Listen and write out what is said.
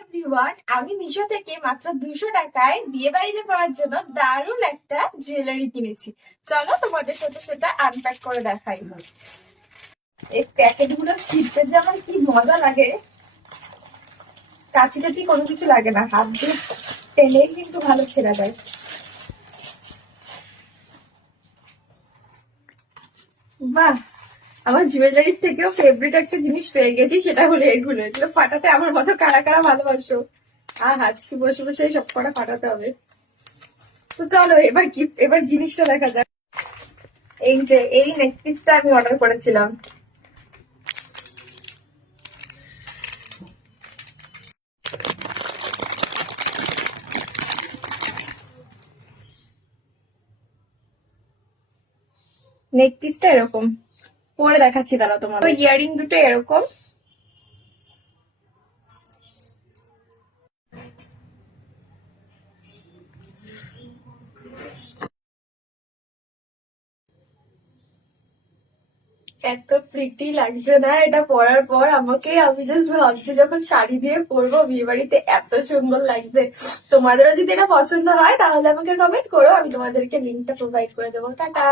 Everyone, আমি মিশো থেকে মাত্র 200 টাকায় বিয়ে বাড়িতে পরার জন্য দারুণ একটা জুয়েলারি কিনেছি। চলো তোমাদের সাথে সেটা আনপ্যাক করে দেখাই। এই প্যাকেট গুলো ছিঁড়তে যে আমার কি মজা লাগে, কাছি টাছি কোনো কিছু লাগে না, হাত দিয়ে টেলেই কিন্তু ভালো ছেড়া যায়। বাহ, আমার জুয়েলারির থেকেও ফেভারিট একটা জিনিস পেয়ে গেছি, সেটা হলো এগুলো। এগুলো ফাটাতে আমার মতো কারা কারা ভালোবাসো। আজকে বসে বসে সব কটা ফাটাতে হবে। তো চলো এবার জিনিসটা দেখা যাক। এই যে এই নেকপিসটা আমি অর্ডার করেছিলাম। নেকপিসটা এরকম পরে দেখাচ্ছি, দাঁড়া তোমার। ইয়ারিং দুটো এরকম, এত প্রিটি লাগছে না এটা পরার পর আমাকে? আমি জাস্ট ভাবছি যখন শাড়ি দিয়ে পরবো বিয়ে বাড়িতে এত সুন্দর লাগবে। তোমাদেরও যদি এটা পছন্দ হয় তাহলে আমাকে কমেন্ট করো, আমি তোমাদেরকে লিঙ্কটা প্রোভাইড করে দেবো। টাটা।